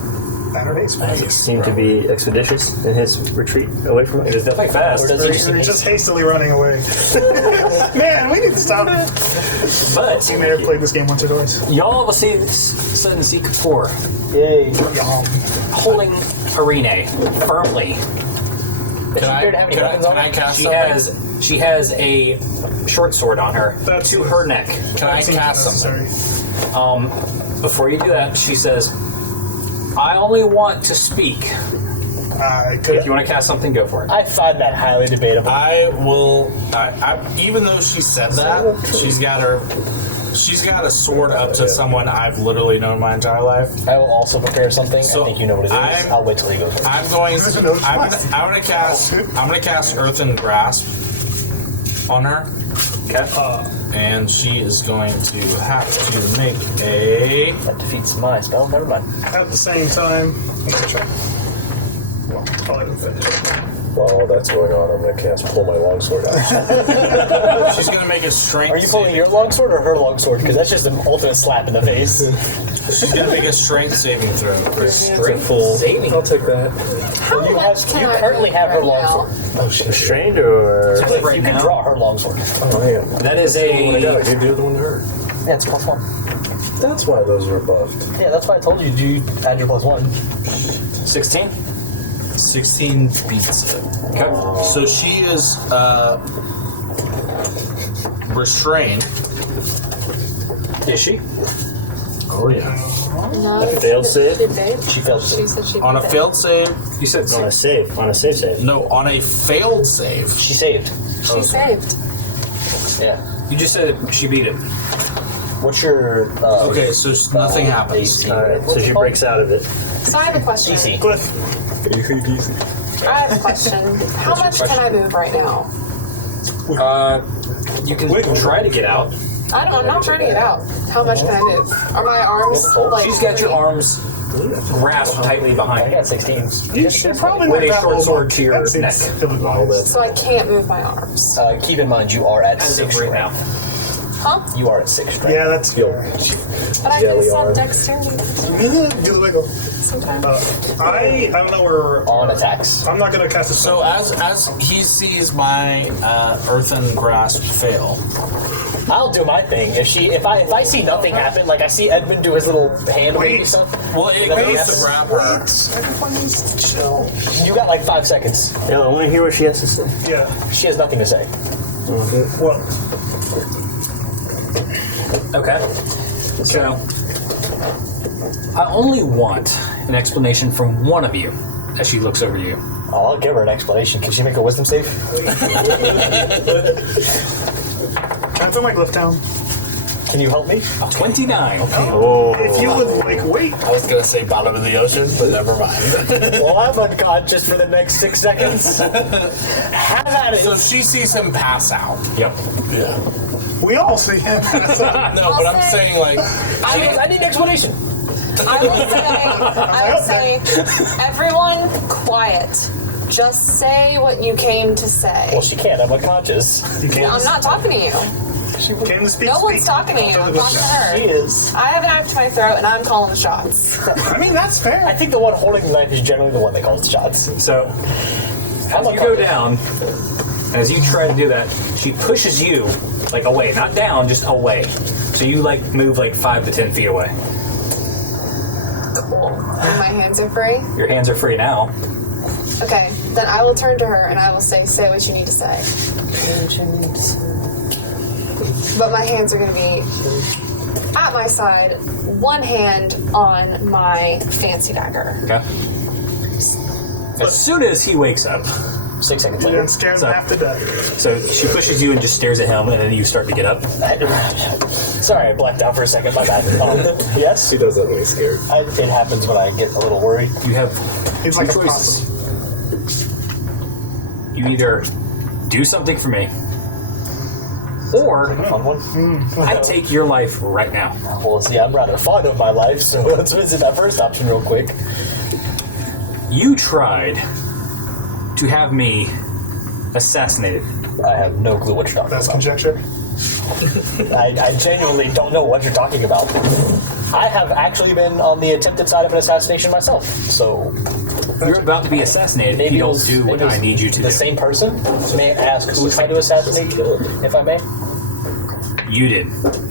Banner haste. Seemed to be expeditious in his retreat away from It it. is definitely fast. Or does he just You're just hastily running away. Man, we need to stop. But You may have played this game once or twice. y'all all of a sudden see Keapor Yay. holding Irene firmly. Does she appear to have any weapons on can I her? cast something? She has a short sword on her That's- to her neck. Can I Seems cast something? unnecessary. Before you do that, she says, I only want to speak. I If could. you want to cast something, go for it. I find that highly debatable. I will. Even though she said that, she's got a sword up to someone I've literally known my entire life. I will also prepare something. So, I think you know what it is. I'm- I'll wait till he goes first. I'm going. Who knows I'm what? gonna cast. I'm gonna cast Earth and Grasp on her. Okay. And she is going to have to make a... That defeats my spell. Never mind. At the same time, let's check. Well, probably didn't finish. While that's going on, I'm going to cast pull my longsword out. She's going to make a strength. Are you pulling your longsword or her longsword? Because that's just an ultimate slap in the face. She's going to make a strength saving throw. Strength saving. I'll take that. How You much have, can you I currently move have her right now? longsword. Oh, shit. Restrained or Right You now? can draw her longsword. Oh, I am. That is I got. I a. gave the other one to her. Yeah, it's +1. That's why those were buffed. Yeah, that's why I told you to add your +1. 16? 16 beats it. Okay. So she is restrained. Is she? Oh, yeah. No. failed save? She failed. She failed. She said she On a failed. failed save. You said on a save? On a save. No, on a failed save. She saved. She saved. Yeah. You just said she beat it. What's your... Okay, so nothing happens. AC? All right, so she breaks out of it. So I have a question. DC. Cliff, I have a question. How much can I move right now? You can try to get out. I'm not trying to get out. How much can I move? Are my arms like? She's got your arms grasped tightly I behind got 16. you should probably With not a grapple short sword much. to your That seems neck. ill-advised. So I can't move my arms. Keep in mind, you are at as 6 of right now. Huh? You are at 6 strength. Yeah, that's Skill. But I Jelly can arm. have dexterity Do the wiggle. sometimes. I don't know where. On attacks. I'm not gonna cast a So spell. as he sees my earthen grasp fail, I'll do my thing. If I see nothing happen, like I see Edmund do his little hand wavy Wait. stuff, well, it Nothing goes happens? to grab her. Everyone needs to chill. you got like 5 seconds. Yeah, I want to hear what she has to say. Yeah. She has nothing to say. Well, Okay. So, I only want an explanation from one of you as she looks over you. Oh, I'll give her an explanation. Can she make a wisdom save? can I put my glyph down? Can you help me? 29. Oh, If you would like, wait. I was gonna say bottom of the ocean, but never mind. Well, I'm unconscious for the next 6 seconds. Have at it. So she sees him pass out. Yep. Yeah. We all see him. No, but I'm saying like I need an explanation. I will say, everyone quiet. Just say what you came to say. Well, she can't. I'm unconscious. You can't. I'm not talking to you. She came to speak. No one's speak. talking to you. I'm talking to She her. is. I have an knife to my throat and I'm calling the shots. I mean, that's fair. I think the one holding the knife is generally the one that calls the shots. So, as you go down, as you try to do that, she pushes you, like, away. Not down, just away. So you, like, move, like, 5 to 10 feet away. Cool. And my hands are free. Your hands are free now. Okay, then I will turn to her and I will say what you need to say. But my hands are going to be at my side, one hand on my fancy dagger. Okay. As soon as he wakes up, 6 seconds And later. scared him So- half to death. so she pushes you and just stares at him, and then you start to get up. Sorry, I blacked out for a second. My bad. Yes? He does that when he's scared. It happens when I get a little worried. You have It's two like a choices. possum. You either do something for me, or Fun one. I take your life right now. Well, see, I'm rather fond of my life, so let's visit that first option real quick. You tried to have me assassinated. I have no clue what you're talking That's about. conjecture. I genuinely don't know what you're talking about. I have actually been on the attempted side of an assassination myself, so You're about to be assassinated if you don't do what I need you to the do. same person? May I ask who tried to assassinate you, if I may? You did.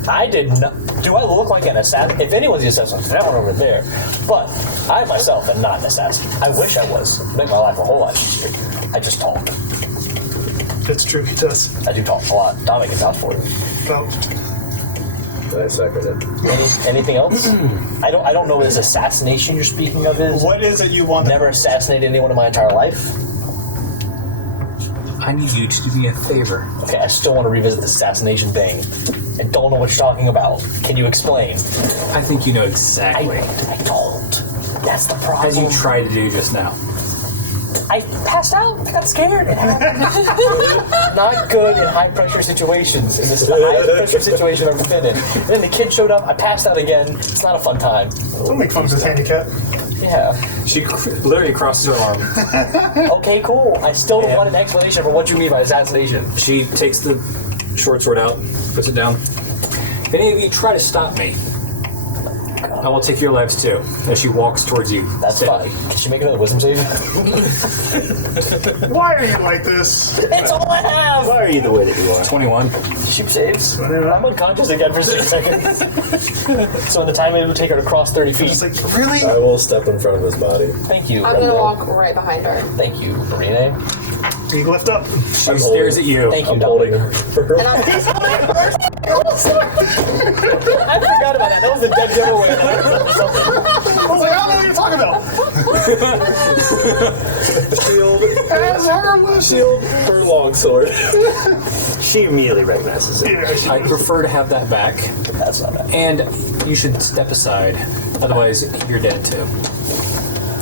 I did not. Do I look like an assassin? If anyone's the assassin, that one over there. But I myself am not an assassin. I wish I was. It'd make my life a whole lot easier. I just talk. It's true, he does. I do talk a lot. Dominic can vouch for it. Well, I second it. Anything else? I don't know what this assassination you're speaking of is. what is it you want? Never assassinated anyone in my entire life. I need you to do me a favor. Okay, I still want to revisit the assassination thing. I don't know what you're talking about. Can you explain? I think you know exactly. I don't. That's the problem. As you tried to do just now. I passed out. I got scared. It happened. Not good in high pressure situations. And this is the highest pressure situation I've ever been in. And then the kid showed up. I passed out again. It's not a fun time. Don't make fun of this handicap. Yeah. She literally crosses her arm. Okay, cool. I still don't want an explanation for what you mean by assassination. She takes the short sword out, puts it down. If any of you try to stop me, I will take your lives too. As she walks towards you. That's fine. Can she make another wisdom save? Why are you like this? It's all I have! Why are you the way that you are? 21. She saves. I'm unconscious again for 6 seconds. So in the time it would take her to cross 30 feet. It's like, really? I will step in front of his body. Thank you. I'm gonna Brenda. walk right behind her. Thank you, Marina. You lift up. She stares at you. Thank you, I'm holding her. And I'm I forgot about that. That was a dead giveaway. I was like, I don't know what you're talking about. Shield. As her Shield. Her longsword. She immediately recognizes it. Yeah, she I prefer to have that back. That's not bad. And you should step aside. Otherwise, you're dead too.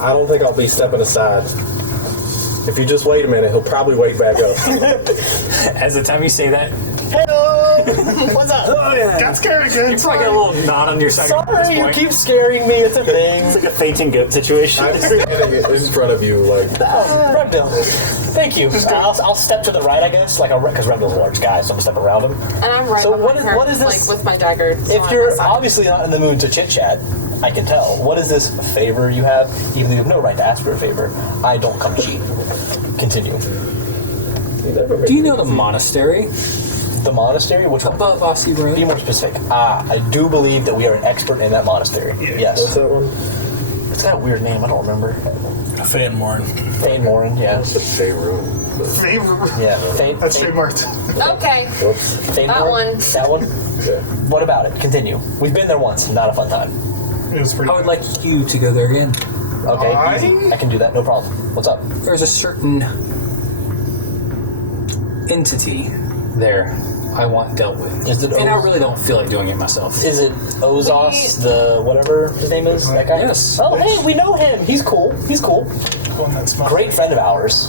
I don't think I'll be stepping aside. If you just wait a minute, he'll probably wake back up. As the time you say that, Hello! What's up? Oh, yeah. got scared again. you probably get a little nod on your second at this Sorry, you point. keep scaring me. It's a thing. It's like a fainting goat situation. I'm standing in front of you, like, Remdil. Thank you. I'll step to the right, I guess, like because Remdil's a large guy, so I'm gonna step around him. And I'm right So behind her, what is this? like with my dagger. still If on you're my side. obviously not in the mood to chit chat, I can tell. What is this favor you have? Even though you have no right to ask for a favor, I don't come cheap. Continue. Do you know the monastery? The monastery? Which one? Above Aussie Road? Be more specific. I do believe that we are an expert in that monastery. Yeah. Yes. what's that one? It's got a weird name. I don't remember. Fanmorn. Fane Morin, yeah. The Fey Room. Favorite. Yeah. Fane. That's trademarked. Okay, Whoops. Fane that Morin? one. That one? Yeah. What about it? Continue. We've been there once. Not a fun time. It was pretty I would like you to go there again. Okay, Why? easy. I can do that. No problem. What's up? There's a certain entity there I want dealt with. Is it and I Oz? really don't feel like doing it myself. Is it Ozos, the whatever his name is? That guy? Yes. Oh, hey, we know him. He's cool. He's cool. one that smells. Great friend of ours.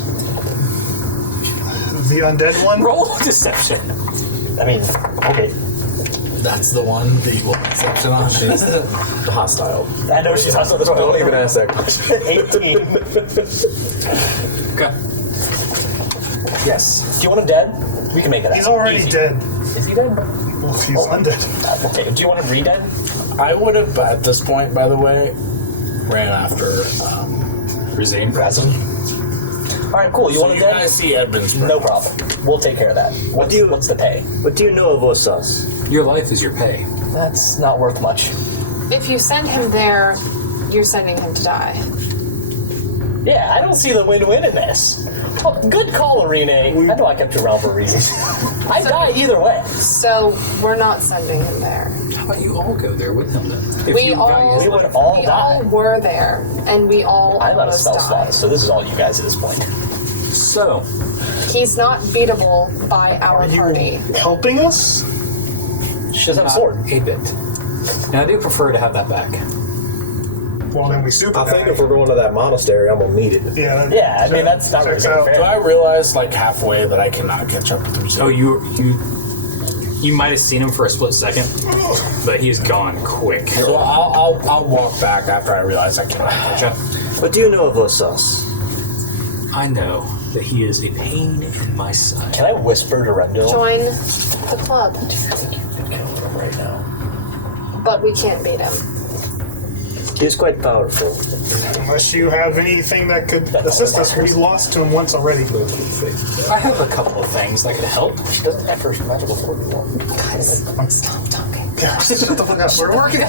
The undead one? Roll deception. I mean, okay. That's the one that you will exception on. She's hostile. I know she's hostile. That's why I Don't even ask that question. 18. Okay. Yes. Do you want him dead? We can make it happen. He's already Easy. dead. Is he dead? Well, he's undead. Okay. Do you want him re-dead? I would have, at this point, by the way, ran after. Rezim. Rezim. All right, cool. You So want him you dead? guys see Edmund's No problem. We'll take care of that. What's the pay? What do you know of Osas? Your life is your pay. That's not worth much. If you send him there, you're sending him to die. Yeah, I don't see the win-win in this. Oh, good call, Irene. I know I kept you around for a reason. I die either way. So we're not sending him there. How about you all go there with him then? If We you all- value his We life. would all We die. all were there, and we all I'm out of almost spell died. slots, so this is all you guys at this point. So, He's not beatable by our Are you party. helping us? She doesn't have a sword. a bit. And I do prefer to have that back. Well, then we super I think die. if we're going to that monastery, I'm gonna need it. Yeah, that- Yeah, I mean, that's not really checks out. Do fair. I realize, like, halfway that I cannot catch up with Rezim? Oh, you might have seen him for a split second, but he's gone quick. So I'll walk back after I realize I cannot catch up. What do you know of Osas? I know that he is a pain in my side. Can I whisper to Rendell? Join the club, I think you can kill him right now. but we can't beat him. He is quite powerful. Unless you have anything that could assist us, we lost to him once already. I have a couple of things that could help. She doesn't have her magical sword anymore. Guys, stop talking. Yeah, shut the fuck up. We're working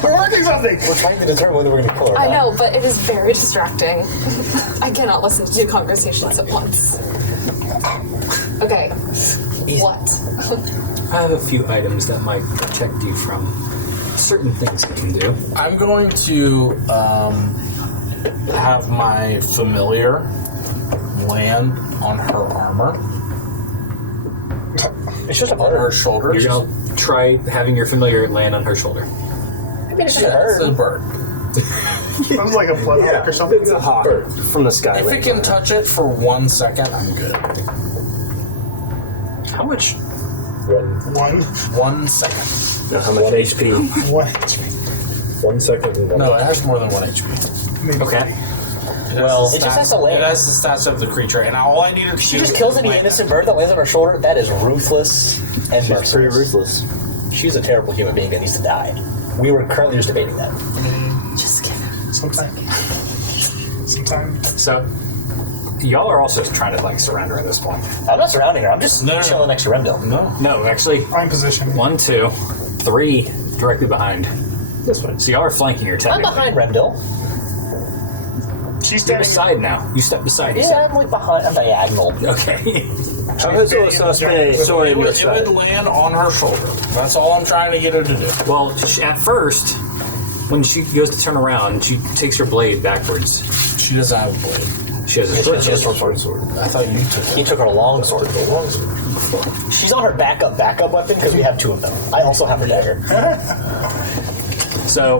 something. We're trying to determine whether we're going to kill her or I not. know, but it is very distracting. I cannot listen to 2 conversations at once. Okay, what? I have a few items that might protect you from certain things you can do. I'm going to have my familiar land on her armor, It's just a on her bird. shoulders. You're gonna try having your familiar land on her shoulder. I mean, it's just a It's a bird. bird. It was like a blood hawk or something. It's a hawk from the sky. If it can touch it for 1 second, I'm good. How much? One. 1 second. How much HP? 1 HP. 1 second. And No, it has more than 1 HP. Maybe Okay. Well, it just has to land. It has the stats of the creature, and all I needed to She do just kills is any land. innocent bird that lands on her shoulder. That is ruthless and She's merciless. pretty ruthless. She's a terrible human being that needs to die. We were currently just debating that. Just kidding. sometime. So, y'all are also trying to like surround her at this point. I'm not surrounding her. I'm just No. chilling next to Remdil. No, actually, Prime position. 1, 2, 3 directly behind. This one. So y'all are flanking her I'm technically. behind Remdil. She's You're standing. beside now. You step beside. You Yeah, I'm like behind. I'm diagonal. said. Okay. How does a sword It in your would, it would side? land on her shoulder. That's all I'm trying to get her to do. Well, at first, when she goes to turn around, she takes her blade backwards. She doesn't have a blade. She has a She has short a sword. I thought you took He it. took her long sword. She's on her backup weapon because we have two of them. I also have her dagger. So,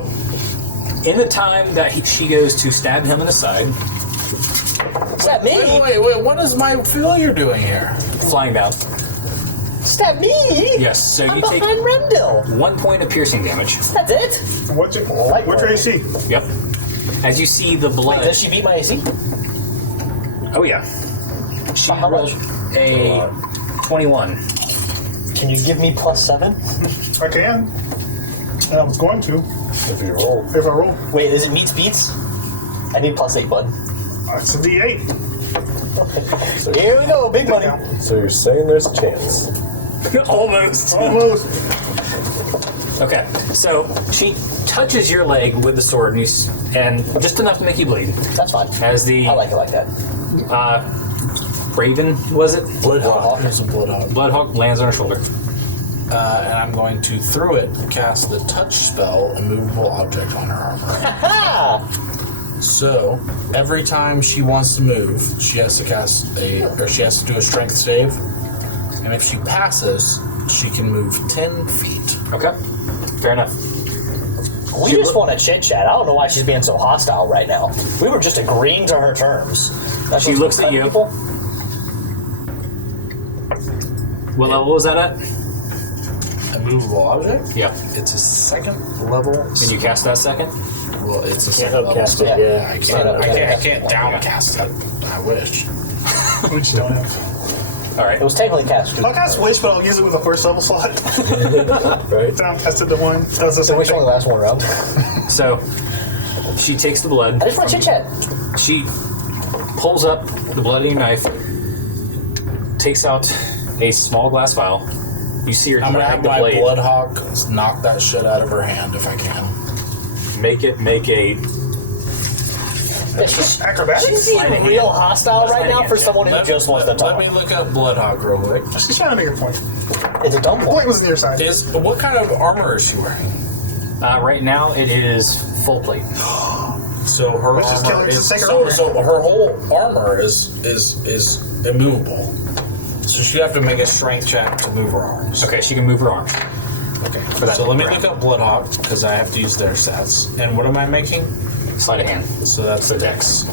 in the time that she goes to stab him in the side, Stab me! Wait, what is my failure doing here? flying down. Stab me! Yes, so I'm you take behind Remdil. 1 point of piercing damage. That's it. What's your Light AC? Yep. As you see the blood. Wait, does she beat my AC? Oh yeah. She How rolled much? a 21. Can you give me +7? I can. And I was going to If you roll. if I roll. Wait, is it meets beats? I need +8, bud. It's a D8. Here we go, big money. So you're saying there's a chance. Almost. Almost. Okay, so she touches your leg with the sword and just enough to make you bleed. That's fine. As the I like it like that. Raven, was it? Bloodhawk. There's a bloodhawk. Bloodhawk lands on her shoulder. And I'm going to, through it, cast the touch spell, immovable object on her armor. Ha! So, every time she wants to move, she has to she has to do a strength save. And if she passes, she can move 10 feet. Okay, fair enough. We just want to chit chat. I don't know why she's being so hostile right now. We were just agreeing to her terms. That's She what's looks at gonna you. cut people. What level was that at? Immovable object? Yeah. It's a second level. And you cast that second? Well, it's a Can't second level. upcast it, spell. yeah. I can't downcast it. I wish. We just don't have. All right. It was technically cast. I'll cast Wish, but I'll use it with a first level slot. Right? Downcasted to 1. Does the So same which thing. only lasts one round? So she takes the blood. I just want to chit chat. She pulls up the bloody knife, takes out a small glass vial. You see her I'm gonna drag have the my blade. bloodhawk knock that shit out of her hand if I can. Make a She's Acrobatics? being real hostile right now for someone who Let- just wants to let talk. me look up bloodhawk real quick. She's trying to make a point. It's a dumb The one. point was on your side. What kind of armor is she wearing? right now it is full plate. So her Let's just kill armor her, is just take her so, over. so her whole armor is immovable. So she'd have to make a strength check to move her arms. Okay, she can move her arm. Okay. that So let me round. look up bloodhawk because I have to use their stats. And what am I making? Sleight of hand. So that's the dex.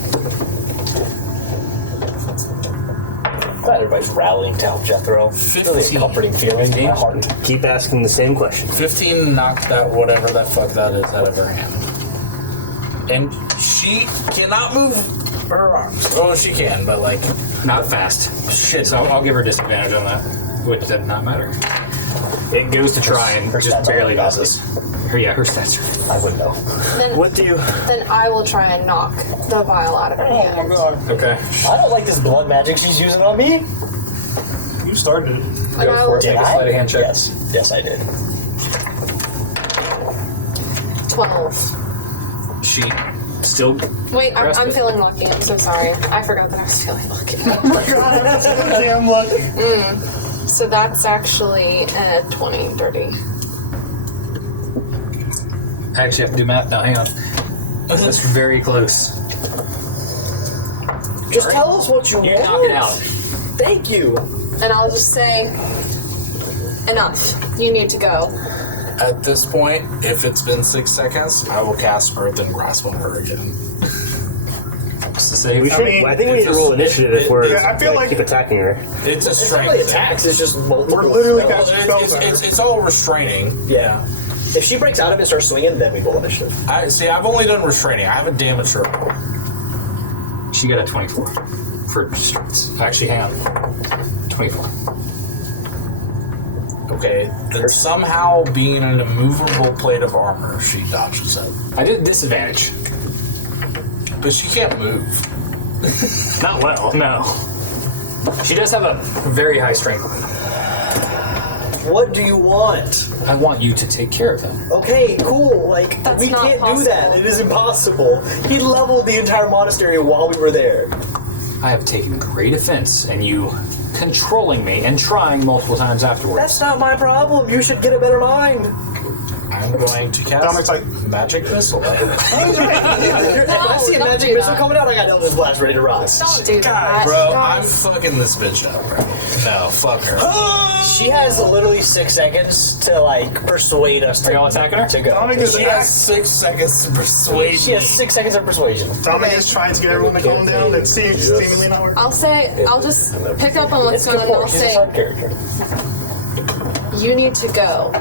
Glad everybody's rallying to help Jethro. Really a 15. comforting feeling in my heart. Keep asking the same question. 15 knocked that whatever that fuck that is out of her hand. And she cannot move her arms. Oh, she can, but like Not fast. shit. So I'll give her disadvantage on that, which does not matter. It goes to try and Her just stats barely are does this. Her stats are. I wouldn't know. Then, What do you... then I will try and knock the vial out of her hand. Okay. I don't like this blood magic she's using on me. You started it. And I will Make a sleight of hand check. Yes. Yes, I did. 12. She still. Wait, I'm Rest it. feeling lucky. I'm so sorry. I forgot that I was feeling lucky. Oh my god, that's so damn lucky. So that's actually 20, 30. I actually have to do math now. Hang on. That's very close. Just tell us what you You want. knock it out. Thank you. And I'll just say, enough. You need to go. At this point, if it's been 6 seconds, I will cast Earthen Grasp on her again. Just to save. I think we need to roll initiative if we're I feel like keep attacking her. It's a It's not strength. really thing. attacks, it's just multiple. we're literally spells. casting spells at her. It's all restraining. Yeah. If she breaks out of it and starts swinging, then we roll initiative. I've only done restraining. I haven't damaged her. She got a 24 for strengths. Actually, hang on. 24. Okay. Then somehow, being an immovable plate of armor, she dodges it. I did disadvantage. But she can't move. Not well, no. She does have a very high strength. What do you want? I want you to take care of them. Okay, cool. Like, That's we not can't do possible. that. It is impossible. He leveled the entire monastery while we were there. I have taken great offense in you controlling me and trying multiple times afterwards. That's not my problem. You should get a better mind. I'm going to Dominic's cast like- Magic Missile. If I see a don't magic do missile that. coming out, I got Eldritch Blast ready to rock. Don't do that. Bro, I'm guys. fucking this bitch up, bro. No, fuck her. She has literally 6 seconds to like persuade us to, Are y'all attacking her? to go. Dominic is, She has 6 seconds to persuade She me. has 6 seconds of persuasion. Dominic is trying to get everyone to calm down. That seems seemingly not working. I'll just pick up on what's It's going on and Keapor. I'll She's a say, side character. you need to go.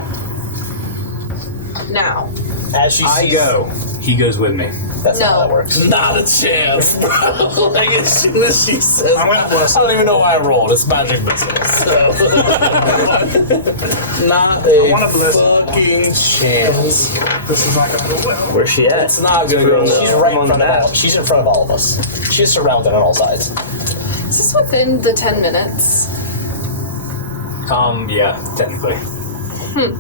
Now. As she I sees, go. He goes with me. That's not how No. that works. Not a chance, bro. Like, as soon as she says I'm gonna bless I don't even know why I rolled. It's Magic Missile. So. Not a wanna bless- fucking chance. This is not going to go well. Where's she at? It's not gonna go She's well. right in on front of that. all. She's in front of all of us. She's surrounded on all sides. Is this within the 10 minutes? Yeah, technically. I'm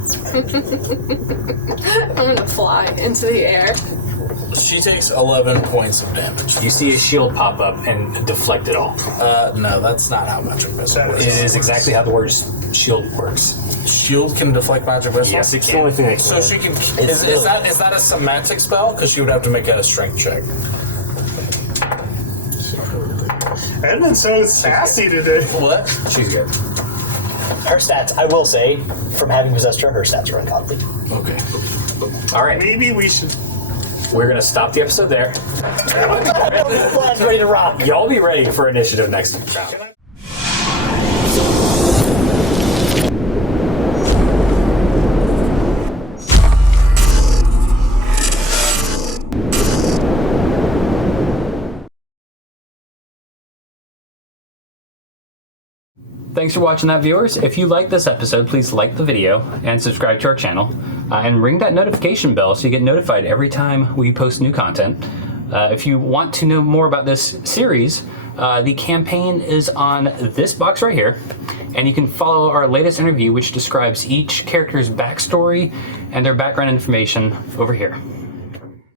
gonna fly into the air. She takes 11 points of damage. You see a shield pop up and deflect it all. No, that's not how Magic Missile That works. It is exactly how the word shield works. Shield can deflect Magic Missile? Yes, it It's the only can. thing that So can. she can. Is that a semantic spell? Because she would have to make a strength check. Edmund's so sassy today. What? She's good. Her stats, I will say, from having possessed her, her stats are ungodly. Okay. All right, Maybe we should. we're gonna stop the episode there. Blast ready to rock. Y'all be ready for initiative next round. Thanks for watching that, viewers. If you like this episode, please like the video and subscribe to our channel. And ring that notification bell so you get notified every time we post new content. If you want to know more about this series, the campaign is on this box right here. And you can follow our latest interview, which describes each character's backstory and their background information over here.